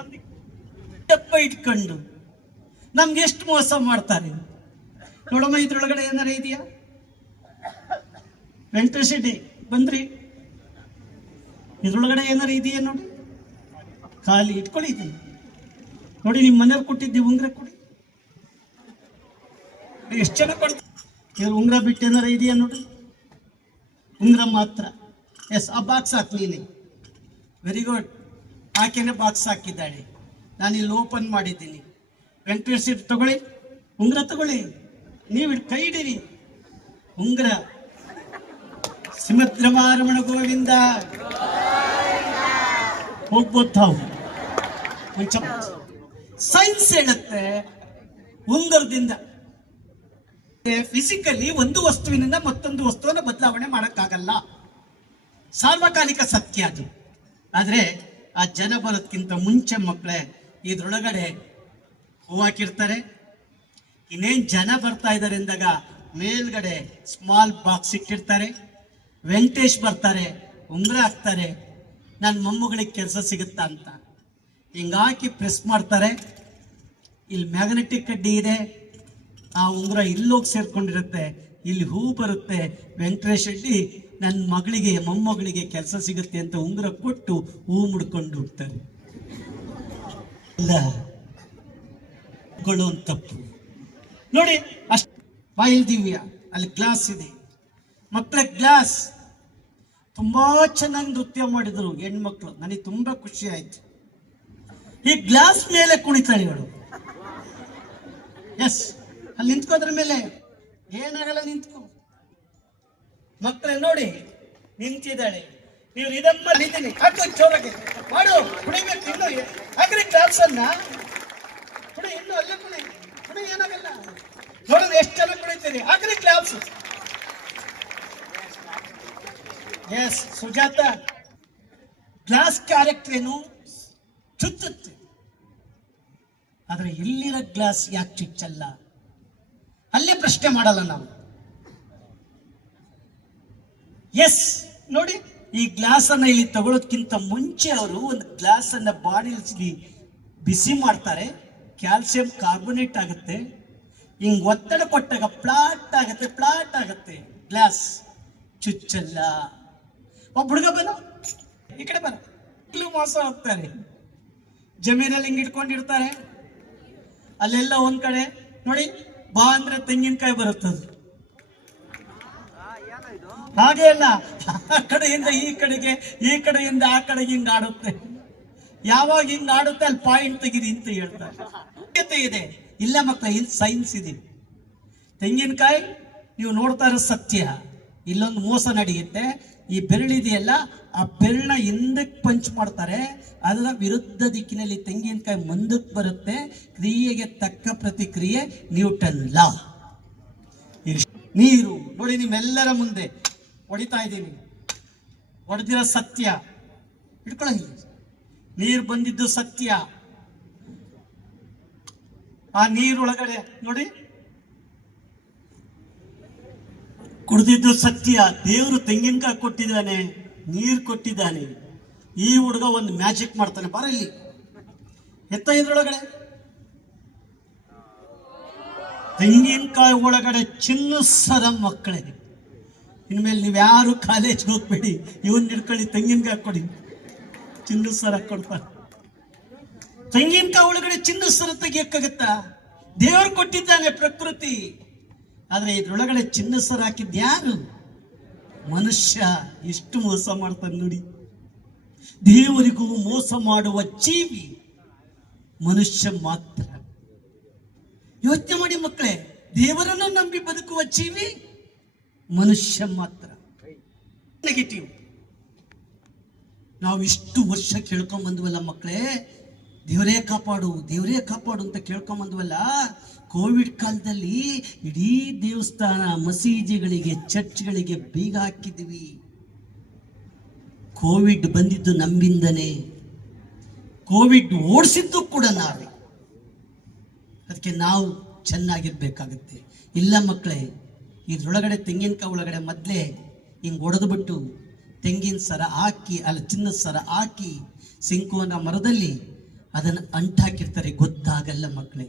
ಒಂದು ಡಬ್ಬ ಇಟ್ಕೊಂಡು ನಮ್ಗೆ ಎಷ್ಟು ಮೋಸ ಮಾಡ್ತಾರೆ? ನೋಡಮ್ಮ, ಇದ್ರೊಳಗಡೆ ಏನಾರ ಇದೆಯಾ? ವೆಂಕಟೇಶ್ ಬಂದ್ರಿ. ಇದ್ರೊಳಗಡೆ ಏನಾರ ಇದೆಯಾ ನೋಡಿ? ಖಾಲಿ ಇಟ್ಕೊಳ್ಳಿ ನೋಡಿ ನಿಮ್ಮ ಮನೆಯವ್ರು ಕೊಟ್ಟಿದ್ದೆ ಉಂಗ್ರ ಕೊಡಿ. ಎಷ್ಟು ಜನ ಕೊಡ್ತೀವಿ ಇವ್ರು ಉಂಗ್ರ ಬಿಟ್ಟು ಏನಾರ ಇದೆಯಾ ನೋಡಿ? ಉಂಗ್ರ ಮಾತ್ರ. ಎಸ್, ಆ ಬಾಕ್ಸ್ ಹಾಕ್ಲಿ ವೆರಿ ಗುಡ್ ಆಕೆನೆ ಬಾಕ್ಸ್ ಹಾಕಿದ್ದಾಳೆ. ನಾನು ಇಲ್ಲಿ ಓಪನ್ ಮಾಡಿದ್ದೀನಿ. ವೆಂಕಟೇಶ್ ಇದು ತಗೊಳ್ಳಿ. ಉಂಗ್ರ ತಗೊಳ್ಳಿ. ನೀವು ಕೈ ಹಿಡೀರಿ. ಉಂಗ್ರ. ಸಿಮದ್ರಮಾರಮಣ ಗೋವಿಂದ. ಹೋಗ್ಬೋದು ತಾವು. ಸೈನ್ಸ್ ಹೇಳುತ್ತೆ. ಉಂಗರದಿಂದ. ಫಿಸಿಕಲಿ ಒಂದು ವಸ್ತುವಿನಿಂದ ಮತ್ತೊಂದು ವಸ್ತುವನ್ನು ಬದಲಾವಣೆ ಮಾಡೋಕ್ಕಾಗಲ್ಲ. ಸಾರ್ವಕಾಲಿಕ ಸತ್ಯ ಅದು. ಆದ್ರೆ ಆ ಜನ ಬರೋದ್ಕಿಂತ ಮುಂಚೆ ಮಕ್ಕಳೇ ಇದ್ರೊಳಗಡೆ ಹೂ ಹಾಕಿರ್ತಾರೆ ಇನ್ನೇನ್ ಜನ ಬರ್ತಾ ಇದ್ದಾರೆ ಅಂದಾಗ ಮೇಲ್ಗಡೆ ಸ್ಮಾಲ್ ಬಾಕ್ಸ್ ಇಟ್ಟಿರ್ತಾರೆ. ವೆಂಕಟೇಶ್ ಬರ್ತಾರೆ, ಉಂಗ್ರ ಹಾಕ್ತಾರೆ ನನ್ನ ಮೊಮ್ಮಗಳಿಗೆ ಕೆಲಸ ಸಿಗುತ್ತಾ ಅಂತ. ಹಿಂಗಾಕಿ ಪ್ರೆಸ್ ಮಾಡ್ತಾರೆ. ಇಲ್ಲಿ ಮ್ಯಾಗ್ನೆಟಿಕ್ ಕಡ್ಡಿ ಇದೆ. ಆ ಉಂಗುರ ಇಲ್ಲೋಗಿ ಸೇರ್ಕೊಂಡಿರುತ್ತೆ. ಇಲ್ಲಿ ಹೂ ಬರುತ್ತೆ. ವೆಂಕಟೇಶ್ ರೆಡ್ಡಿ ನನ್ನ ಮಗಳಿಗೆ, ಮೊಮ್ಮಗಳಿಗೆ ಕೆಲಸ ಸಿಗುತ್ತೆ ಅಂತ ಉಂಗುರ ಕೊಟ್ಟು ಹೂ ಮುಡ್ಕೊಂಡು ಹೋಗ್ತಾರೆ. ತಪ್ಪು. ನೋಡಿ, ಅಷ್ಟು ಬಾಯಿಲ್ ದಿವ್ಯ, ಅಲ್ಲಿ ಗ್ಲಾಸ್ ಇದೆ. ಮಕ್ಕಳ ಗ್ಲಾಸ್ ತುಂಬಾ ಚೆನ್ನಾಗಿ ನೃತ್ಯ ಮಾಡಿದ್ರು ಹೆಣ್ಮಕ್ಳು. ನನಗೆ ತುಂಬಾ ಖುಷಿ ಆಯ್ತು. ಈ ಗ್ಲಾಸ್ ಮೇಲೆ ಕುಣಿತಾರೆ ಇವಳು. ಎಸ್ ಅಲ್ಲಿ ನಿಂತ್ಕೋದ್ರ ಮೇಲೆ. ಏನಾಗಲ್ಲ ನಿಂತ್ಕೋ. ಮಕ್ಕಳೇ ನೋಡಿ ನಿಂತಿದ್ದಾಳೆ. ನೀವು ಇದಮ್ಮ ನಿಂತೀನಿ. ಹಾಕು ಜೋರಾಗಿ. ಮಾಡು. ಕುಡಿಬೇಕು ಇನ್ನು. ಅಗ್ರಿ ಗ್ಲಾಸ್ ಅನ್ನ ಕುಡಿ ಇನ್ನು ಅಲ್ಲೇ ಕುಡಿ ಕುಡಿ ಏನಾಗಲ್ಲ. ನೋಡಿದ್ರೆ ಎಷ್ಟು ಜನ ಕುಡಿತೀರಿ ಅಗ್ರಿ ಕ್ಲಾಸ್ ಎಸ್ ಸುಜಾತ ಗ್ಲಾಸ್ ಕ್ಯಾರೆಕ್ಟರ್ ಏನು ಚುಚ್ಚುತ್ತೆ. ಆದ್ರೆ ಇಲ್ಲಿರೋ ಗ್ಲಾಸ್ ಯಾಕೆ ಚುಚ್ಚಲ್ಲ? ಅಲ್ಲೇ ಪ್ರಶ್ನೆ ಮಾಡಲ್ಲ ನಾವು. ಎಸ್ ನೋಡಿ, ಈ ಗ್ಲಾಸ್ ಅನ್ನ ಇಲ್ಲಿ ತಗೊಳ್ಳೋದ್ಕಿಂತ ಮುಂಚೆ ಅವರು ಒಂದು ಗ್ಲಾಸ್ ಅನ್ನ ಬಾಡಿಲಿ ಬಿಸಿ ಮಾಡ್ತಾರೆ. ಕ್ಯಾಲ್ಸಿಯಂ ಕಾರ್ಬೋನೇಟ್ ಆಗುತ್ತೆ. ಹಿಂಗ್ ಒತ್ತಡ ಕೊಟ್ಟಾಗ ಪ್ಲಾಟ್ ಆಗುತ್ತೆ ಪ್ಲಾಟ್ ಆಗುತ್ತೆ. ಗ್ಲಾಸ್ ಚುಚ್ಚಲ್ಲ. ಒಬ್ಬ ಹುಡುಗ ಬನ್ನು ಈ ಕಡೆ ಬರ ಮೋಸ ಹೋಗ್ತಾರೆ ಜಮೀನಲ್ಲಿ ಹಿಂಗ್ ಇಟ್ಕೊಂಡಿರ್ತಾರೆ. ಅಲ್ಲೆಲ್ಲ ಒಂದ್ ಕಡೆ, ನೋಡಿ, ಬಾ ಅಂದ್ರೆ ತೆಂಗಿನಕಾಯಿ ಬರುತ್ತದು. ಹಾಗೆ ಅಲ್ಲ, ಆ ಕಡೆಯಿಂದ ಈ ಕಡೆಗೆ, ಈ ಕಡೆಯಿಂದ ಆ ಕಡೆಗೆ ಹಿಂಗ್ ಆಡುತ್ತೆ. ಯಾವಾಗ ಹಿಂಗ್ ಆಡುತ್ತೆ ಅಲ್ಲಿ ಪಾಯಿಂಟ್ ತೆಗೀರಿ ಅಂತ ಹೇಳ್ತಾರೆ. ಇದೆ. ಇಲ್ಲ ಮಕ್ಕಳ ಇಲ್ಲಿ ಸೈನ್ಸ್ ಇದೆ. ತೆಂಗಿನಕಾಯಿ, ನೀವು ನೋಡ್ತಾ ಇರೋ ಸತ್ಯ. ಇಲ್ಲೊಂದು ಮೋಸ ನಡೆಯುತ್ತೆ. ಈ ಬೆರಳಿದೆಯಲ್ಲ ಆ ಬೆರಳ ಹಿಂದಕ್ಕೆ ಪಂಚ್ ಮಾಡ್ತಾರೆ. ಅದರ ವಿರುದ್ಧ ದಿಕ್ಕಿನಲ್ಲಿ ತೆಂಗಿನಕಾಯಿ ಮುಂದಕ್ಕೆ ಬರುತ್ತೆ. ಕ್ರಿಯೆಗೆ ತಕ್ಕ ಪ್ರತಿಕ್ರಿಯೆ ನ್ಯೂಟನ್ ಲಾ. ನೀರು, ನೋಡಿ ನಿಮ್ಮೆಲ್ಲರ ಮುಂದೆ. ಹೊಡಿತಾ ಇದ್ದೀನಿ. ಹೊಡೆದಿರೋ ಸತ್ಯ ಇಟ್ಕೊಳ್ಳಿ ನೀರು ಬಂದಿದ್ದು ಸತ್ಯ. ಆ ನೀರೊಳಗಡೆ ನೋಡಿ. ಕುಡಿದಿದ್ದು ಸತ್ಯ. ದೇವರು ತೆಂಗಿನಕಾಯಿ ಕೊಟ್ಟಿದ್ದಾನೆ, ನೀರು ಕೊಟ್ಟಿದ್ದಾನೆ. ಈ ಹುಡುಗ ಒಂದು ಮ್ಯಾಜಿಕ್ ಮಾಡ್ತಾನೆ. ಬಾರ ಇಲ್ಲಿ. ಎತ್ತ ಇದ್ರೊಳಗಡೆ? ತೆಂಗಿನಕಾಯಿ ಒಳಗಡೆ ಚಿನ್ನಸರ ಮಕ್ಕಳೇ. ಇನ್ಮೇಲೆ ನೀವು ಯಾರು ಕಾಲೇಜ್ಗೆ ಹೋಗ್ಬೇಡಿ. ಇವನ್ ಹಿಡ್ಕೊಳ್ಳಿ, ತೆಂಗಿನಕಾಯಿ ಕೊಡಿ ಚಿನ್ನ ಸರ ಕೊಡ್ತಾರೆ ತೆಂಗಿನಕಾಯಿ ಒಳಗಡೆ ಚಿನ್ನ ಸರ ತೆಗಿಯಕ್ಕಾಗತ್ತಾ ದೇವರು ಕೊಟ್ಟಿದ್ದಾನೆ ಪ್ರಕೃತಿ. ಆದ್ರೆ ಇದ್ರೊಳಗಡೆ ಚಿನ್ನ ಸರ ಹಾಕಿದ್ ಯಾರು? ಮನುಷ್ಯ. ಎಷ್ಟು ಮೋಸ ಮಾಡ್ತಾನೆ ನೋಡಿ. ದೇವರಿಗೂ ಮೋಸ ಮಾಡುವ ಜೀವಿ ಮನುಷ್ಯ ಮಾತ್ರ. ಯೋಚನೆ ಮಾಡಿ ಮಕ್ಕಳೇ, ದೇವರನ್ನು ನಂಬಿ ಬದುಕುವ ಜೀವಿ ಮನುಷ್ಯ ಮಾತ್ರ. ನೆಗೆಟಿವ್ ನಾವು ಇಷ್ಟು ವರ್ಷ ಕೇಳ್ಕೊಂಡ್ ಬಂದ್ವಲ್ಲ ಮಕ್ಕಳೇ ದೇವರೇ ಕಾಪಾಡು ದೇವರೇ ಕಾಪಾಡು ಅಂತ ಕೇಳ್ಕೊಂಡ್ ಬಂದ್ವಲ್ಲ? ಕೋವಿಡ್ ಕಾಲದಲ್ಲಿ ಇಡೀ ದೇವಸ್ಥಾನ ಮಸೀದಿಗಳಿಗೆ, ಚರ್ಚ್ಗಳಿಗೆ ಬೀಗ ಹಾಕಿದ್ವಿ. ಕೋವಿಡ್ ಬಂದಿದ್ದು ನಮ್ಮಿಂದನೇ. ಕೋವಿಡ್ ಓಡಿಸಿದ್ದು ಕೂಡ ನಾವೇ. ಅದಕ್ಕೆ ನಾವು ಚೆನ್ನಾಗಿರ್ಬೇಕಾಗುತ್ತೆ. ಇಲ್ಲ ಮಕ್ಕಳೇ ಇದ್ರೊಳಗಡೆ ತೆಂಗಿನಕಾಯಿ ಒಳಗಡೆ ಮೊದಲೇ ಹಿಂಗೆ ಒಡೆದ್ಬಿಟ್ಟು ತೆಂಗಿನ ಸರ ಹಾಕಿ, ಅಲ್ಲಿ ಚಿನ್ನದ ಸರ ಹಾಕಿ ಸಿಂಕುವನ ಮರದಲ್ಲಿ ಅದನ್ನು ಅಂಟಾಕಿರ್ತಾರೆ ಗೊತ್ತಾಗಲ್ಲ ಮಕ್ಕಳೇ